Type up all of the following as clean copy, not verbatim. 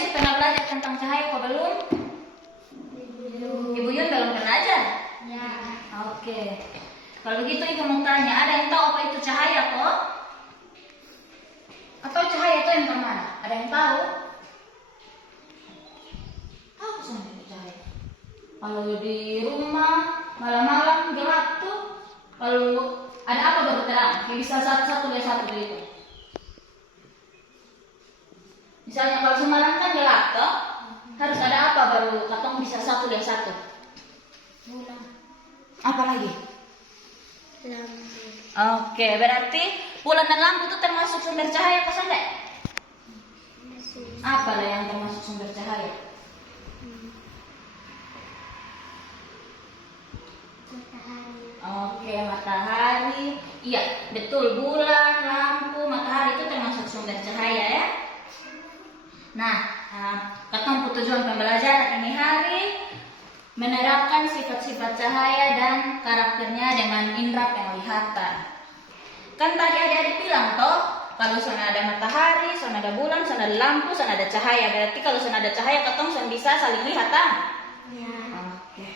sebelumnya pernah belajar tentang cahaya apa belum? Ibu Yun belum pernah aja? Ya. Oke. Kalau begitu Ibu mau tanya, ada yang tahu apa itu cahaya kok? Atau cahaya itu yang kemana? Ada yang tahu? Apa sih itu cahaya? Kalau di rumah malam-malam gelap tuh, kalau ada apa baru terang? Kayak bisa satu-satu lihat satu begitu. Misalnya kalau semalam kan gelap toh, harus ada apa baru katong bisa satu lihat satu? Bulan. Apa lagi? Lampu. Oke, berarti bulan dan lampu itu termasuk sumber cahaya apa enggak? Apa lah yang termasuk sumber cahaya? Matahari. Oke, matahari. Iya, betul. Bulan, lampu, matahari itu termasuk sumber cahaya ya. Nah, katong tujuan pembelajaran ini hari menerapkan sifat-sifat cahaya dan karakternya dengan indera penglihatan. Kan tadi adik-adik bilang toh, kalau sana ada matahari, sana ada bulan, sana ada lampu, sana ada cahaya. Berarti kalau sana ada cahaya, katong bisa saling lihat kan? Ya. Oke.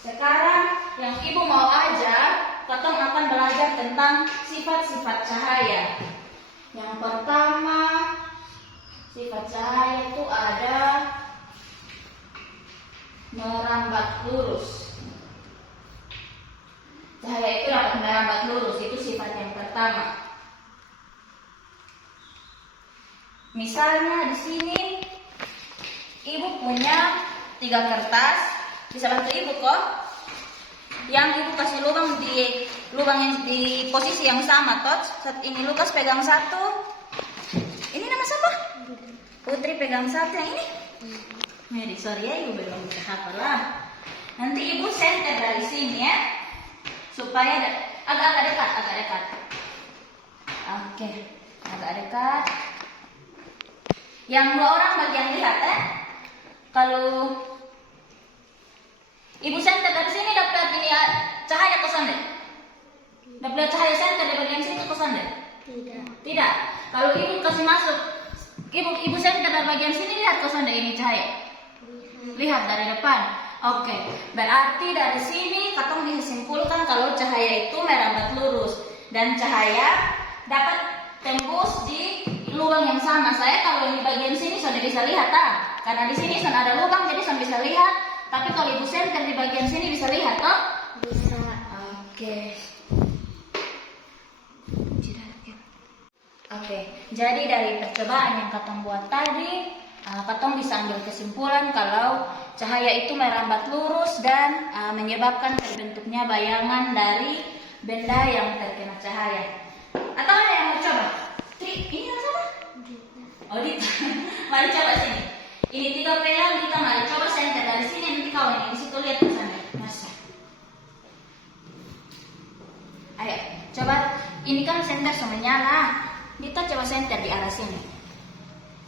Sekarang yang ibu mau ajar, katong akan belajar tentang sifat-sifat cahaya. Yang pertama, sifat cahaya itu ada merambat lurus. Cahaya itu dapat merambat lurus, itu sifat yang pertama. Misalnya di sini ibu punya 3 kertas, bisa bantu ibu kok. Yang ibu kasih lubang yang di posisi yang sama toh. Saat ini Lukas pegang satu. Ini nama siapa? Putri pegang satu yang ini. Sorry ya, ibu belum bisa hafal lah. Nanti ibu center dari sini ya, supaya agak dekat. Oke, agak dekat. Yang 2 orang bagian lihat ya. Kalau ibu center dari sini dapat ini cahaya kosan deh. Dapat cahaya center dari bagian sini kosan deh. Tidak. Kalau ibu kasih masuk, ibu center dari bagian sini lihat kosan deh ini cahaya. Lihat dari depan. Oke, berarti dari sini katong disimpulkan kalau cahaya itu merambat lurus dan cahaya dapat tembus di lubang yang sama. Saya kalau di bagian sini sudah bisa lihat karena di sini sudah ada lubang jadi sudah bisa lihat. Tapi kalau ibu center di bagian sini bisa lihat toh? Bisa. Oke. Oke, jadi dari percobaan yang katong buat tadi, katong bisa ambil kesimpulan kalau cahaya itu merambat lurus dan menyebabkan terbentuknya bayangan dari benda yang terkena cahaya. Atau ada yang mau coba? Ini apa sama? Oh, Dita. Mari coba sini. Ini 3 pegang, kita mari coba center dari sini, nanti kau ini di situ lihat ke sana. Masa. Ayo, coba. Ini kan center sama nyala. Dita coba center di arah sini.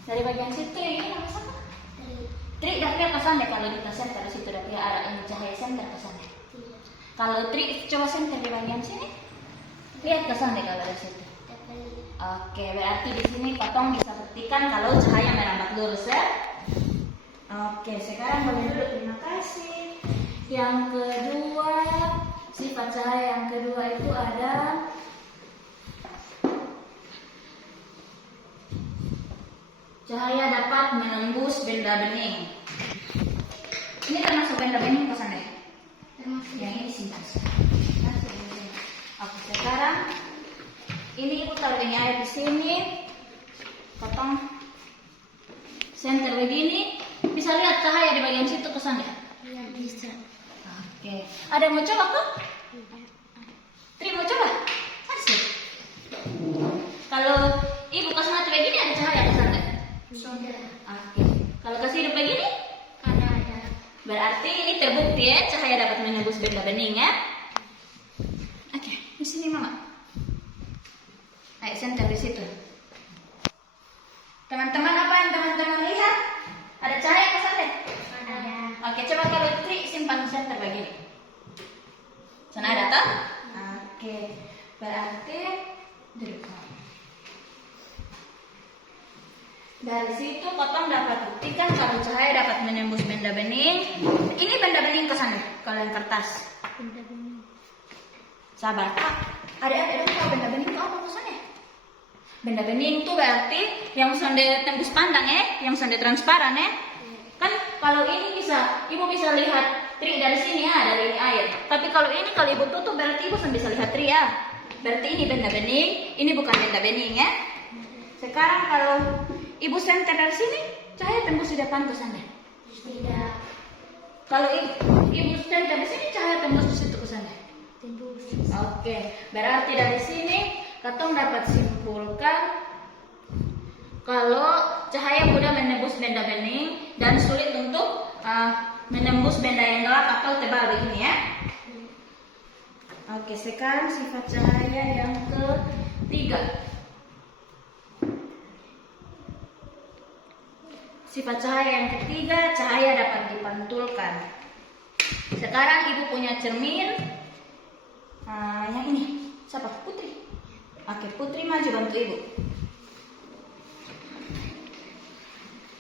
Dari bagian situ ini apa sama? Tri dapet ke sana kalau kita center di situ dapet arah ini cahaya center ke sana. Kalau Tri coba center di bagian sini, lihat ke sana kalau di situ. Oke, berarti di sini katong bisa buktikan kalau cahaya merambat lurus ya. Oke, sekarang boleh dulu, terima kasih. Yang kedua, sifat cahaya yang kedua itu ada cahaya dapat menembus benda bening. Ini termasuk benda bening kosan deh. Termasuk. Yang ini simpan. Oke, sekarang ini ibu taruh ini ada di sini. Potong center begini. Bisa lihat cahaya di bagian situ kosan deh. Ya bisa. Oke, ada yang mau coba kok? Tri mau coba? Masih. Kalau ibu kasih mati begini ada cahaya kosan deh. Sudah. Oke. Kalau kasih hidup begini? Ada. Berarti ini terbukti ya cahaya dapat menembus benda bening ya. Oke, di sini mama. Ayo center di situ. Teman-teman apa yang teman-teman lihat? Ada cahaya ke sana? Ada. Oke, coba kalau Tri simpan center begini. Sana ada tak? Oke, berarti duduk. Dari situ potong dapat buktikan kalau cahaya dapat menembus benda bening. Ini benda bening ke sana, kalau yang kertas. Benda bening. Sabar, Kak. Adik-adik dong tahu benda bening itu apa maksudnya? Benda bening itu berarti yang sonde tembus pandang yang sonde transparan Kan kalau ini ibu bisa lihat tri dari sini dari ini air. Tapi kalau ini kalau ibu tutup berarti ibu bisa lihat tri Berarti ini benda bening, ini bukan benda bening Sekarang kalau ibu senter dari sini, cahaya tembus di depan ke sana. Tidak. Kalau ibu senter dari sini, cahaya tembus di situ ke sana. Tembus. Oke, berarti dari sini katong dapat simpulkan kalau cahaya mudah menembus benda bening dan sulit untuk menembus benda yang gelap atau tebal begini Oke, sekarang sifat cahaya yang ketiga. Sifat cahaya yang ketiga, cahaya dapat dipantulkan. Sekarang ibu punya cermin. Yang ini, siapa? Putri. Oke, Putri maju bantu ibu.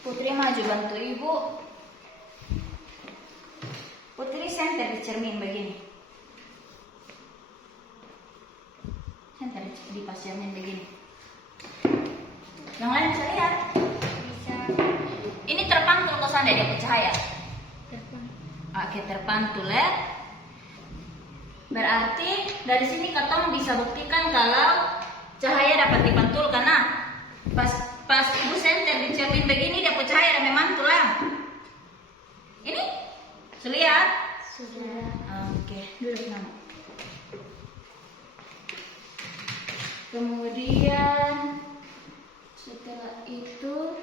Putri maju bantu ibu. Putri senter di cermin begini. Senter di pas cermin begini. Yang lain bisa lihat. Bisa. Ini terpantul ke sana dia cahaya. Terbang. Oke, terpantul Berarti dari sini katong bisa buktikan kalau cahaya dapat dipantulkan. Pas ibu senter di cermin begini dia cahaya dan memantul Ini lihat. Sudah. Oke, duduk nama. Kemudian setelah itu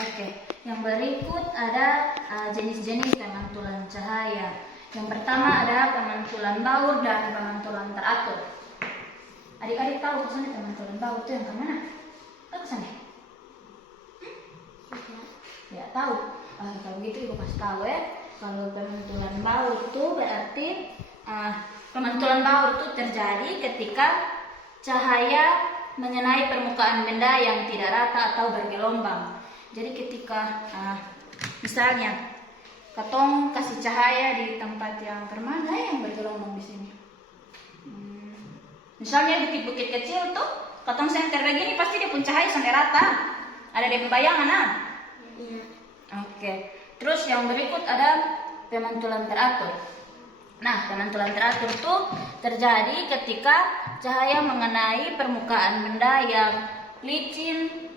Oke, yang berikut ada jenis-jenis pemantulan cahaya. Yang pertama ada pemantulan baur dan pemantulan teratur. Adik-adik tahu kesannya pemantulan baur itu yang kemana? Tahu kesannya? Tidak. Ya tahu. Kalau gitu ibu kasih tahu Kalau pemantulan baur itu berarti pemantulan baur itu terjadi ketika cahaya mengenai permukaan benda yang tidak rata atau bergelombang. Jadi ketika misalnya katong kasih cahaya di tempat yang kemana yang bergelombang di sini. Misalnya bukit-bukit kecil tuh, katong senter begini pasti dia pun cahaya sampai rata. Ada di bayangan Iya. Oke. Terus yang berikut ada pemantulan teratur. Nah, pemantulan teratur itu terjadi ketika cahaya mengenai permukaan benda yang licin,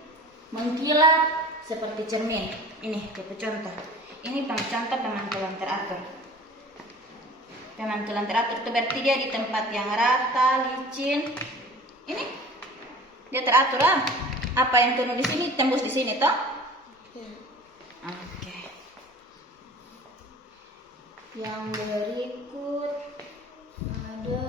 mengkilat seperti cermin. Ini contoh. Ini contoh pemantulan teratur. Pemantulan teratur itu berarti dia di tempat yang rata, licin. Ini dia teratur Apa yang turun di sini tembus di sini toh? Iya. Oke. Yang berikut ada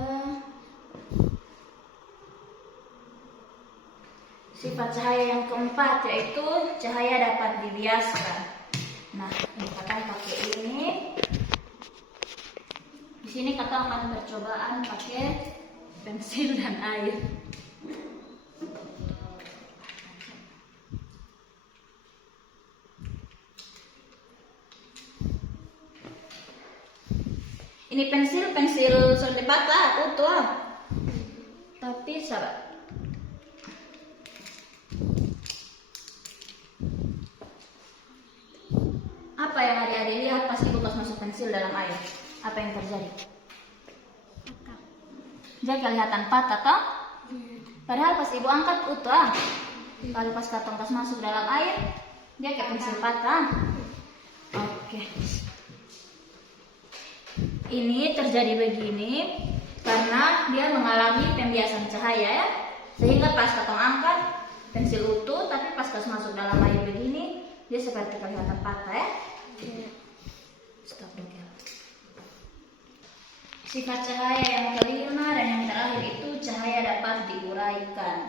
sifat cahaya yang keempat, yaitu cahaya dapat dibiaskan. Nah, ini kata pakai ini. Di sini kata akan percobaan pakai pensil dan air. Ini pensil sonde bata utuh. Tapi sabar. Apa yang adik-adik lihat pas ibu masuk pensil dalam air? Apa yang terjadi? Patah. Jadi kelihatan patah toh? Iya. Padahal pas ibu angkat utuh. Kalau pas katong pas masuk dalam air, dia kayak pensil patah. Oke. Ini terjadi begini karena dia mengalami pembiasan cahaya sehingga pas katong angkat pensil utuh, tapi pas masuk dalam air begini dia seperti kelihatan patah Iya. Stop dong ya. Sifat cahaya yang kelima dan yang terakhir itu cahaya dapat diuraikan.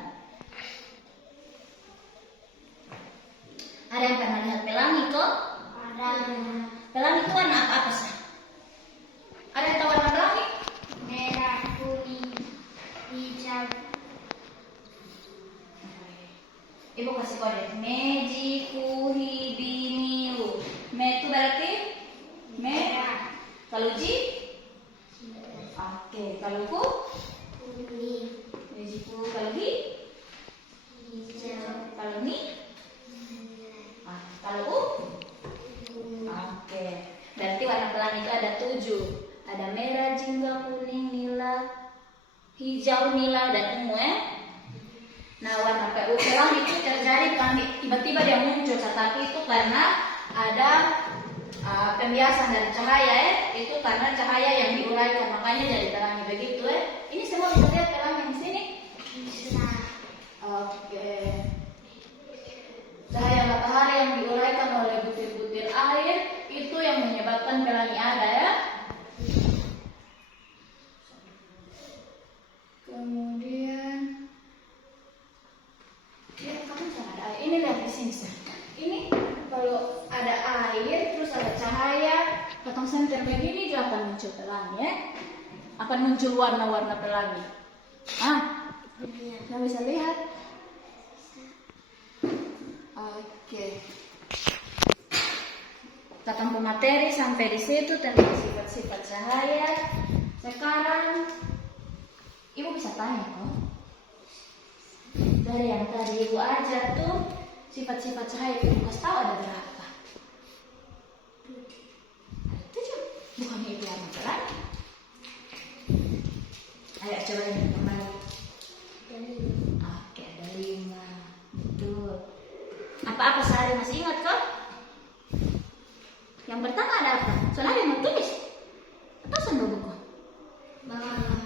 Ada yang pernah lihat pelangi kok? Ada. Pelangi itu warna apa sih? Oke, kalau ku? Kuning. Bejiku. Kalau hi? Hijau. Kalau ni? Kalau u? Oke. Berarti warna pelangi itu ada 7. Ada merah, jingga, kuning, nila, hijau, nila, dan ungu Nah, warna pelangi itu terjadi tiba-tiba dia muncul, tapi itu karena ada pembiasan dari cahaya itu karena cahaya yang diuraikan, makanya jadi pelangi begitu Ini semua bisa lihat pelangi di sini? Bisa. Oke. Cahaya matahari yang diuraikan oleh butir-butir air itu yang menyebabkan pelangi ada Kemudian kamu ada air. Ini lihat di sini Ini kalau ada air terus ada cahaya potong senter begini juga akan muncul pelangi Akan muncul warna-warna pelangi. Iya. Kamu bisa lihat? Oke. Kita tampung materi sampai di situ tentang sifat-sifat cahaya. Sekarang Ibu bisa tanya kok. Dari yang tadi Ibu ajar tuh sifat-sifat cahaya Ibu kasih tahu ada berapa? Ada 7. Bukannya itu yang pelangi? Ayo coba yang kembali. Oke, ada 5. Betul. Apa-apa sehari masih ingat kok? Yang pertama ada apa? Soalnya ada yang mau tulis. Atau sambil buku? Bawang.